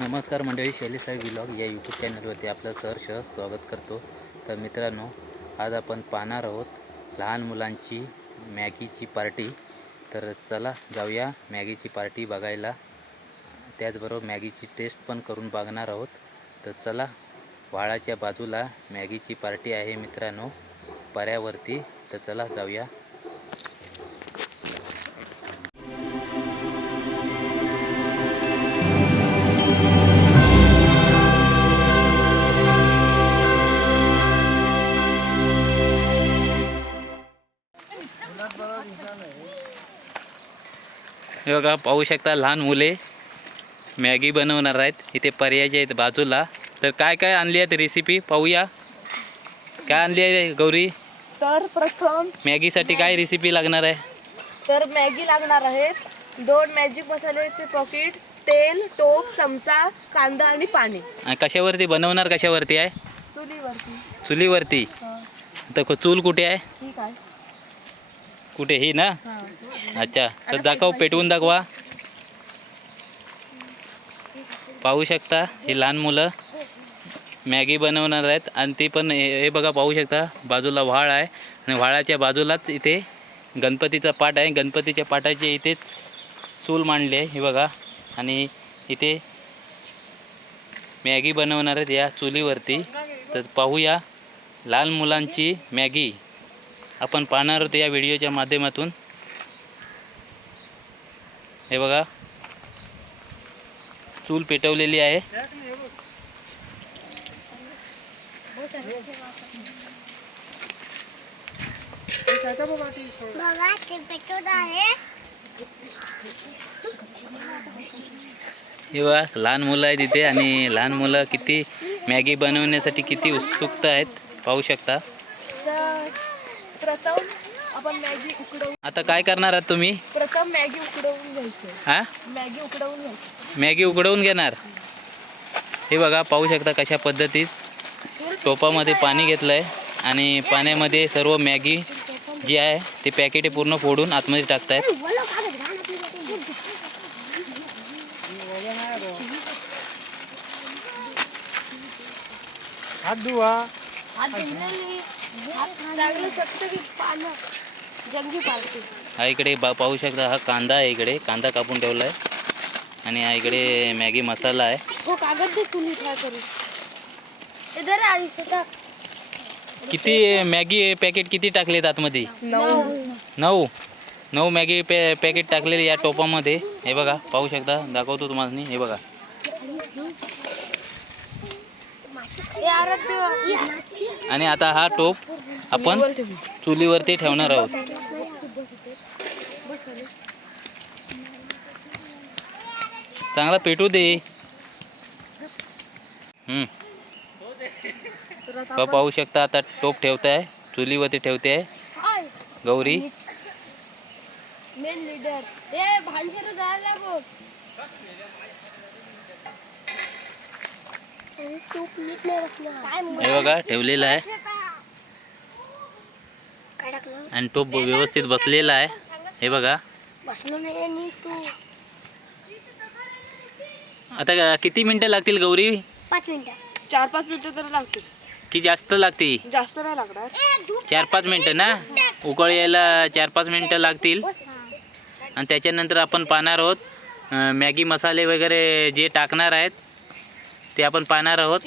नमस्कार मंडळी शैलीसाहेब व्लॉग या यूट्यूब चॅनलवरती आपलं सहर्ष स्वागत करतो. तर मित्रांनो आज आपण पाहणार आहोत लहान मुलांची मॅगीची पार्टी. तर चला जाऊया मॅगीची पार्टी बघायला. त्याचबरोबर मॅगीची टेस्ट पण करून बघणार आहोत. तर चला व्हाळाच्या बाजूला मॅगीची पार्टी आहे मित्रांनो पर्यावरती. तर चला जाऊया. हे बघा पाहू शकता लहान मुले मॅगी बनवणार आहेत. इथे पर्याय आहेत बाजूला. तर काय काय आणली आहेत रेसिपी पाहूया. काय आणली आहे गौरी? तर प्रथम मॅगीसाठी काय रेसिपी लागणार आहे? तर मॅगी लागणार आहेत. दोन मॅजिक मसाल्याचे पॉकेट तेल टोप चमचा कांदा आणि पाणी. आणि कशावरती? बनवणार कशावरती आहे? चुलीवरती. चुलीवरती. हा, तर क- चूल कुठे आहे? ठीक आहे. कुठे ही. ना. अच्छा तर दाखव पेटवून दाखवा. पाहू शकता ही लहान मुलं मॅगी बनवणार आहेत. आणि ती पण हे हे बघा पाहू शकता बाजूला व्हाळ आहे. आणि व्हाळाच्या बाजूलाच इथे गणपतीचा पाट आहे. गणपतीच्या पाटाचे इथेच चूल मांडली आहे हे बघा. आणि इथे मॅगी बनवणार आहेत या चुलीवरती. तर पाहूया लहान मुलांची मॅगी. आपण पाहणार आहोत या व्हिडिओच्या माध्यमातून. हे बघा. चूल पेटवलेली आहे. हे बघा लहान मुलं आहेत इथे आणि लहान मुलं किती मॅगी बनवण्यासाठी किती उत्सुकता आहेत. पाहू शकता. प्रथम आपण मॅगी उकडवून आता काय करणार आहात तुम्ही? प्रथम मॅगी उकडवून घ्यायचं. हा? मॅगी उकडवून घ्यायचं. मॅगी उघडवून घेणार? हे बघा पाहू शकता कशा पद्धतीत टोपामध्ये पाणी घेतलं आहे आणि पाण्यामध्ये सर्व मॅगी जी आहे ते पॅकेटे पूर्ण फोडून आतमध्ये टाकतायत. चांगलं शकतं की पानं जंगी पालती हा इकडे बा पाहू शकता हा कांदा आहे इकडे. कांदा कापून ठेवला आहे आणि हा इकडे मॅगी मसाला आहे. हो कागद दे चुली करू इधर आई स्वतः. किती मॅगी पॅकेट किती टाकलेत आतमध्ये? नऊ. नऊ? मॅगी पॅ पॅकेट टाकलेले या टोपामध्ये. हे बघा पाहू शकता दाखवतो तुम्हाला हे बघा. आणि आता हा टोप आपण चुलीवरती ठेवणार आहोत. चांगला पेटू दे. हम्म. पाहू शकता आता टोप ठेवताय चुलीवरती ठेवते आहे गौरी मेन लीडर हे बघ ठेवलेलं आहे. आणि टोप व्यवस्थित बसलेला आहे. हे बघा. तू आता किती मिनटं लागतील गौरी? पाच मिनिटं चार पाच मिनिटं तर लागतील. की जास्त लागतील? जास्त नाही लागणार. चार पाच मिनटं ना? उकळ यायला चार पाच मिनटं लागतील. आणि त्याच्यानंतर आपण पाहणार आहोत मॅगी मसाले वगैरे जे टाकणार आहेत ते आपण पाहणार आहोत.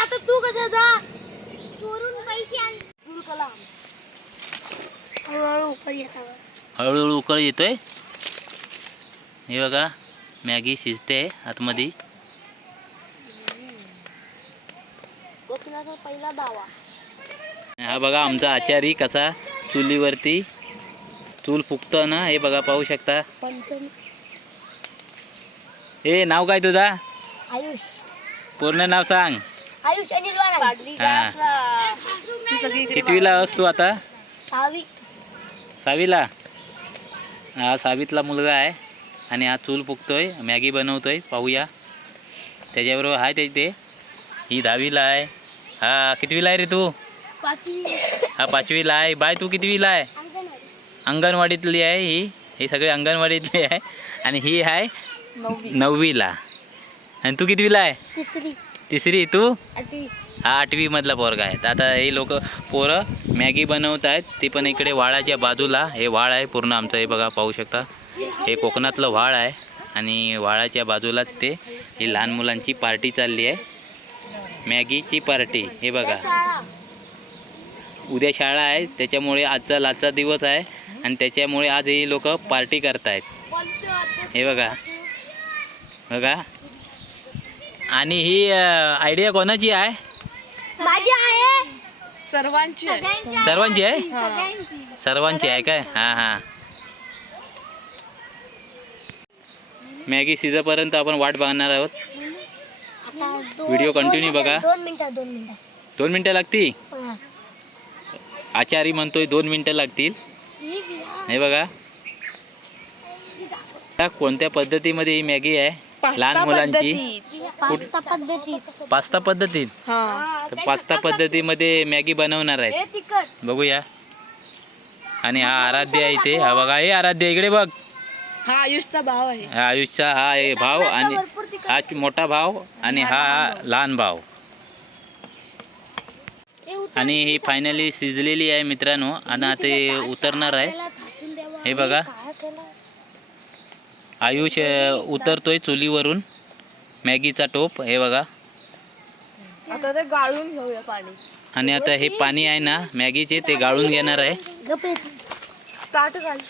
आता तू कसा जा? चोरून पैसे कला हळूहळू उकळ येतोय. हे बघा मॅगी शिजते आतमध्ये. पहिला दावा. हा बघा आमचा आचारी कसा चुलीवरती चूल फुकतं ना हे बघा पाहू शकता. पंचमी. हे नाव काय तुझा? आयुष. पूर्ण नाव सांग. आयुष अनिल हा. ती कितवीला असतो आता? सहावी. सहावीला? हा सहावीतला मुलगा आहे आणि हा चूल फुकतोय मॅगी बनवतोय पाहूया. त्याच्याबरोबर आहे ते ते. ही दहावीला आहे. हा कितवीला आहे रे तू? पाचवी. हा पाचवीला आहे. बाय तू कितवीला आहे? अंगणवाडी अंगणवाडीतली आहे ही. ही सगळी अंगणवाडीतली आहे. आणि ही आहे नववी. नववीला. आणि तू कितवीला आहे? तिसरी. तिसरी. तू? आठवी. हा आठवीमधला पोरगा आहे. आता हे लोक पोरं मॅगी बनवत आहेत. ती पण इकडे वाळाच्या बाजूला. हे वाळ आहे पूर्ण आमचं. हे बघा पाहू शकता. हे कोकणातलं वाळ आहे. आणि वाळाच्या बाजूलाच ते ही लहान मुलांची पार्टी चालली आहे. मॅगीची पार्टी हे बघा. उद्या शाळा आहे त्याच्यामुळे आजचा लाजचा दिवस आहे आणि त्याच्यामुळे आज ही लोक पार्टी करतायत. हे बघा. बघा. आणि ही आयडिया कोणाची आहे? माझी आहे. सर्वांची सर्वांची आहे? सर्वांची आहे काय? हां हां. मॅगी शिजेपर्यंत आपण वाट बघणार आहोत. व्हिडिओ मिनिटं, बघा. दोन मिनिटं दोन मिनिटं. दोन मिनटं लागती हा. आचारी म्हणतोय दोन मिनटं लागतील. ही घ्या. हे बघा. कोणत्या पद्धतीमध्ये ही मॅगी आहे? लहान मुलांची. पास्ता पद्धतीत. पास्ता पद्धतीत? हा. तर पास्ता पद्धतीमध्ये मॅगी बनवणार आहेत. हे तिखट. बघूया. आणि हा आराध्य आहे इथे. हा बघा हे आराध्य इकडे बघ. हा आयुषचा भाव आहे. हा आयुषचा हा आहे भाव आणि हा मोठा भाव आणि हा लहान भाव. आणि ही फायनली शिजलेली आहे मित्रांनो. आणि आता हे उतरणार आहे. हे बघा? आयुष उतरतोय चुलीवरून. मॅगीचा टोप हे बघा. आता ते गाळून घेऊया पाणी. आणि आता हे पाणी आहे ना मॅगीचे ते गाळून घेणार आहे.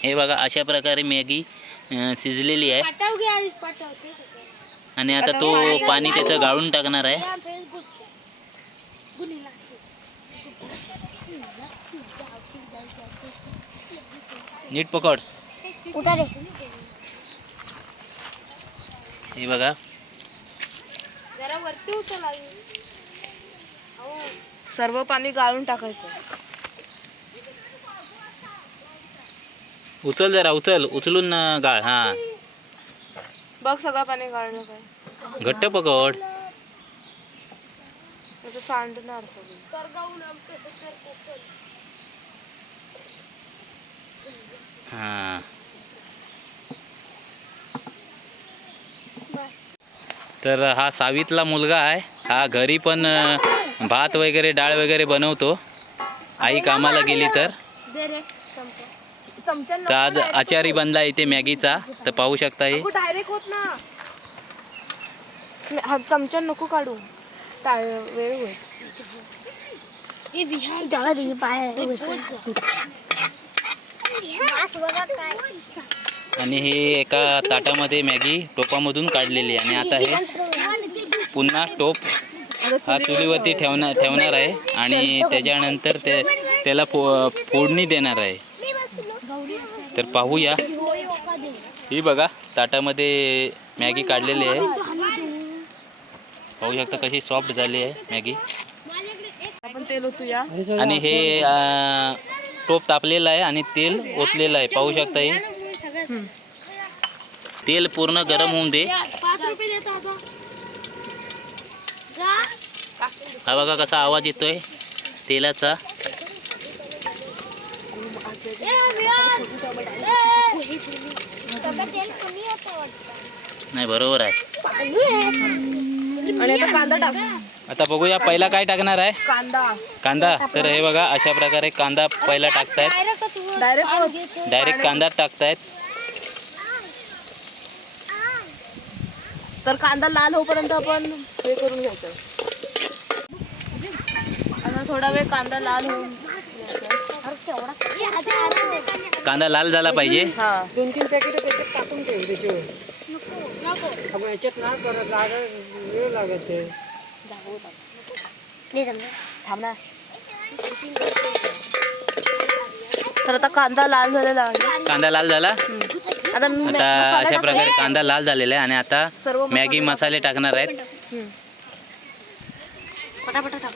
हे बघा अशा प्रकारे मॅगी शिजलेली आहे. आणि आता तो पाणी त्याचं गाळून टाकणार आहे. नीट पकड. हे बघा. अहो, सर्व पाणी गाळून टाकायचं. उचल जरा उचल. उचलून गाळ. हां. बघ सगळं पाणी गाळलं काय. घट्ट पकड. त्याचं सांडणार सगळं. हां. तर हा सावीतला मुलगा आहे. हा घरी पण भात वगैरे डाळ वगैरे बनवतो. आई कामाला गेली तर. तर आज आचारी बनला इथे मॅगीचा. तर पाहू शकता हे. डायरेक्ट होत ना. हा चमचा नको काढू. वेळ हे आणि हे एका ताटामध्ये मॅगी टोपामधून काढलेली आहे. आणि आता हे पुन्हा टोप हा चुलीवरती ठेवणार ठेवणार आहे. आणि त्याच्यानंतर ते त्याला फो फोडणी देणार आहे. तर पाहूया. ही बघा ताटामध्ये मॅगी काढलेली आहे. पाहू शकता कशी सॉफ्ट झाली आहे मॅगी. आणि हे टोप तापलेलं आहे आणि तेल ओतलेलं आहे. पाहू शकता हे. तेल पूर्ण गरम होऊन दे. हा बघा कसा आवाज येतोय तेलाचा ए, विहार. ए. सगळं तेल कमी होतं वाटतं. नाही बरोबर आहे. आणि आता कांदा टाक. आता बघूया पहिला काय टाकणार आहे. कांदा. कांदा. तर हे बघा अशा प्रकारे कांदा पहिला टाकतायत. डायरेक्ट डायरेक्ट कांदा टाकतायत. तर कांदा लाल होईपर्यंत आपण हे करून घ्यायचं. आता थोडा वेळ कांदा लाल होऊन. कांदा लाल झाला पाहिजे. हा दोन तीन पॅकेट याच्यात ना लाग वेळ लागत. थांब ना तर आता कांदा लाल झालेला आहे. कांदा लाल झाला? आता मी आता अशा प्रकारे कांदा लाल झालेला आहे आणि आता सर्व मॅगी मसाले टाकणार आहेत. हम्म. पटापटा टाक.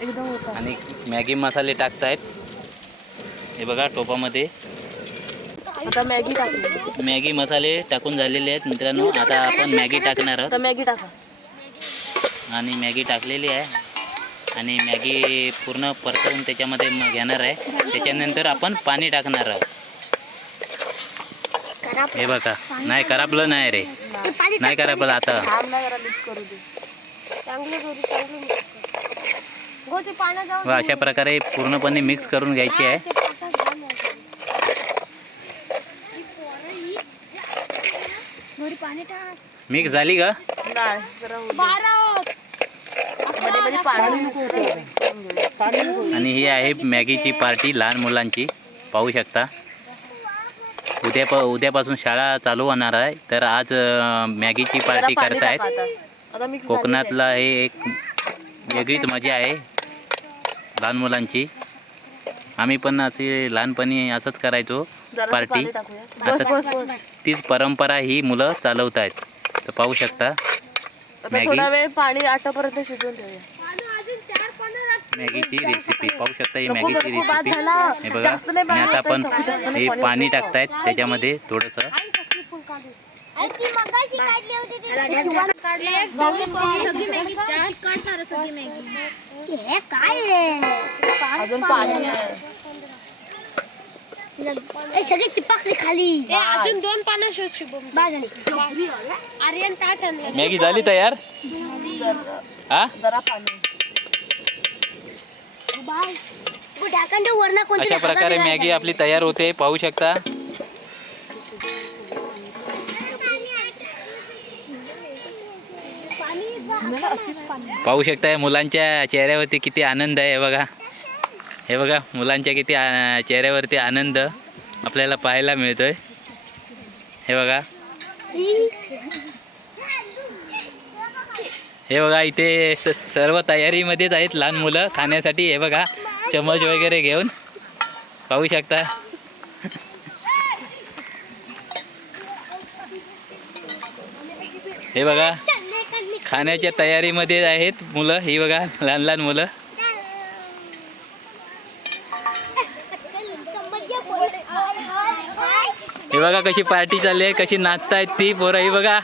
एकदम होता. आणि मॅगी मसाले टाकतायत. हे बघा टोपामध्ये. आता मॅगी मॅगी मसाले टाकून झालेले आहेत मित्रांनो. आता आपण मॅगी टाकणार आहोत. आता मॅगी टाका. आणि मॅगी टाकलेली आहे. आणि मॅगी पूर्ण परतवून त्याच्यामध्ये म- घेणार आहे. त्याच्यानंतर आपण पाणी टाकणार आहोत. हे बघा. नाही करापलं नाही रे. नाही करापलं आता. थांब ना जरा मिक्स करू दे. चांगलं करू चांगलं mix कर. गो ते पाण्यात जाऊन व अशा प्रकारे पूर्णपणे मिक्स करून घ्यायची आहे ते पाण्यात घाल नाही. घरी पाणी टाक. मिक्स झाली का? नाही जरा होऊ दे. बारा होत. मध्ये मध्ये पाणी आणि ही आहे मॅगीची पार्टी लहान मुलांची. पाहू शकता. उद्या प उद्यापासून शाळा चालू होणार आहे. तर आज अं, मॅगीची जरा पार्टी पाणी करतायत. टाका आता. आता mix झालेली कोकणातला हे एक वेगळीच मजा आहे. लहान मुलांची. आम्ही पण असे लहानपणी असंच करायचो. पार्टी. आता तीच परंपरा ही मुलं चालवत आहेत तर पाहू शकता आता मॅगी? थोडा वेळ पाणी आटोपर्यंत शिजवून ठेवूया. मॅगीची रेसिपी पाहू शकता ही मॅगीची रेसिपी हे बघा आणि आता आपण हे पाणी. टाकतायत त्याच्यामध्ये थोडंसं आई कसली फुल काढू. आई ती मगाशी काढली होती ती. एक, दोन, तीन, सगळी मॅगी चार काढणार आहे सगळी मॅगी. हे काय आहे? अजून पाणी आहे सगळी चिपकली खाली. अजून दोन पानं शोध शुभम आर्यन ताट आणलं मॅगी झाली तयार? हा? जरा पाणी. अशा प्रकारे मॅगी आपली तयार होते पाहू शकता. पाहू शकता या मुलांच्या चेहऱ्यावरती किती आनंद आहे हे बघा. हे बघा मुलांच्या किती आ- चेहऱ्यावरती आनंद आपल्याला पाहायला मिळतोय. हे बघा. हे बघा इथे स- सर्व तयारीमध्येच आहेत लहान मुलं खाण्यासाठी. हे बघा चमच वगैरे घेऊन. पाहू शकता. हे बघा खाण्याच्या तयारीमध्ये आहेत मुलं. ही बघा लहान लहान मुलं. हे बघा कशी पार्टी चालली आहे कशी नाचतायत ती पोरं ही बघा.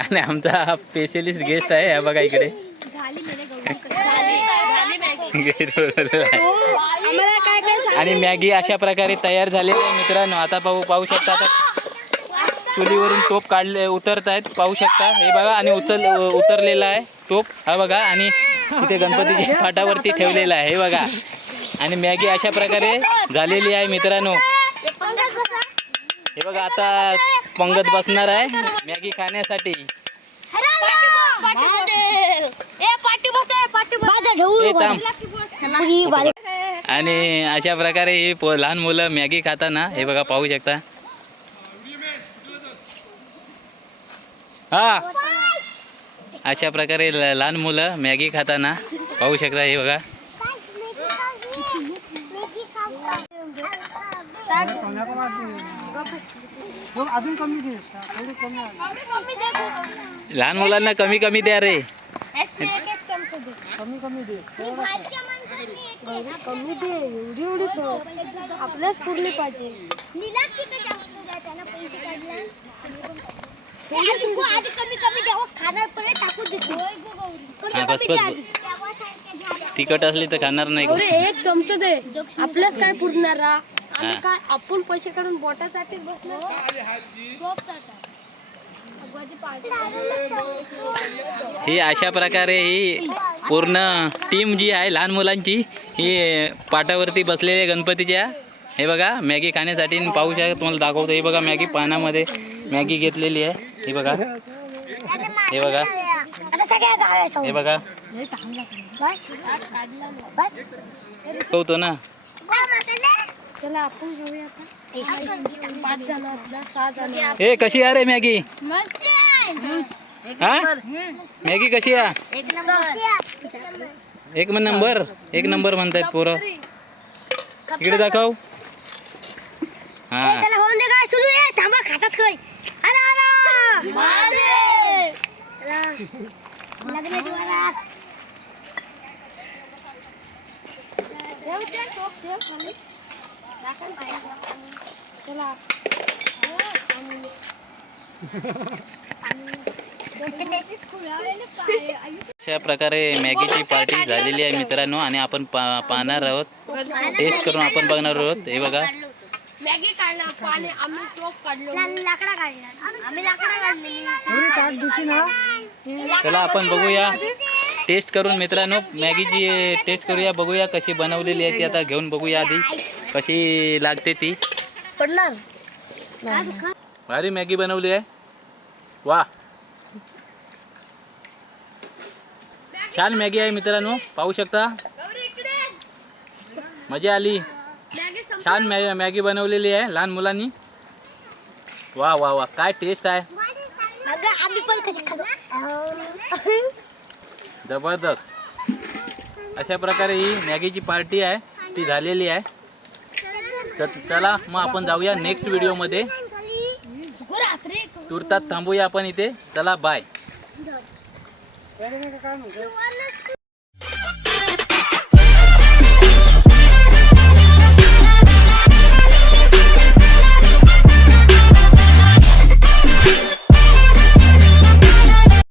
आणि आमचा स्पेशलिस्ट गेस्ट आहे हा बघा इकडे. आणि मॅगी अशा प्रकारे तयार झालेली आहे मित्रांनो. आता पाहू पाहू शकता आता चुलीवरून टोप काढले उतरत आहेत पाहू शकता. हे बघा आणि उचल उतरलेला आहे टोप. हा बघा आणि इथे गणपतीच्या पाटावरती ठेवलेला आहे. हे बघा. आणि मॅगी अशा प्रकारे झालेली आहे मित्रांनो. हे बघा आता पंगत बसणार आहे मॅगी खाण्यासाठी. आणि अशा प्रकारे ही पो- लहान मुलं मॅगी खाताना हे बघा पाहू शकता. हा. अशा प्रकारे ल- लहान मुलं मॅगी खाताना पाहू शकता हे बघा. लहान मुलांना कमी कमी द्या रे. कमी कमी दे कमी दे एवढी एवढी आपल्याच पुरली पाहिजे आधी कमी कमी द्यावं खाणार पण टाकू देतो हा बस बस तिखट असली तर खाणार नाही अरे एक चमचा दे. आपल्याच काय पुरणार? आम्ही हा. काय आपण पैसे काढून बोटासाठी बसलो? ही अशा प्रकारे ही पूर्ण टीम जी आहे लहान मुलांची ही पाटावरती बसलेली आहे गणपतीच्या. हे बघा मॅगी खाण्यासाठी पाहू शकता तुम्हाला दाखवतो. हे बघा मॅगी पानामध्ये मॅगी घेतलेली आहे. हे बघा. हे बघा. हे बघा. दाखवतो ना. चला आपण घेऊया आता. पाच जण आपला सहा जण हे कशी आहे रे मॅगी? हा? मॅगी कशी आहे? एक नंबर. एक नंबर? एक नंबर म्हणतायत पोरं. इकडे दाखव. हा. त्याला होऊन दे काय सुरू आहे. थांबा खातात काय अरे लग्नाची वरात अशा प्रकारे मॅगीची पार्टी झालेली आहे मित्रांनो आणि आपण पा पाहणार आहोत. टेस्ट करून आपण बघणार आहोत. हे बघा. मॅगी काढला पाणी आम्ही टोप काढलो लाकडा काढला आम्ही लाकडा काढलेली चला आपण बघूया. टेस्ट करून मित्रांनो मॅगीची टेस्ट करूया बघूया कशी बनवलेली आहे ती आता घेऊन बघूया आधी कशी लागते ती. भारी मॅगी बनवली आहे. वा. छान मॅगी आहे मित्रांनो पाहू शकता. मजा आली. छान मॅ मॅगी बनवलेली आहे लहान मुलांनी. वा वा वा काय टेस्ट आहे अगं आम्ही पण कशी खातो जबरदस्त. अशा प्रकारे ही मॅगीची पार्टी आहे. ती झालेली आहे. तर चला मग आपण जाऊया नेक्स्ट व्हिडिओमध्ये तुर्तात तुरतात थांबूया आपण इथे. चला बाय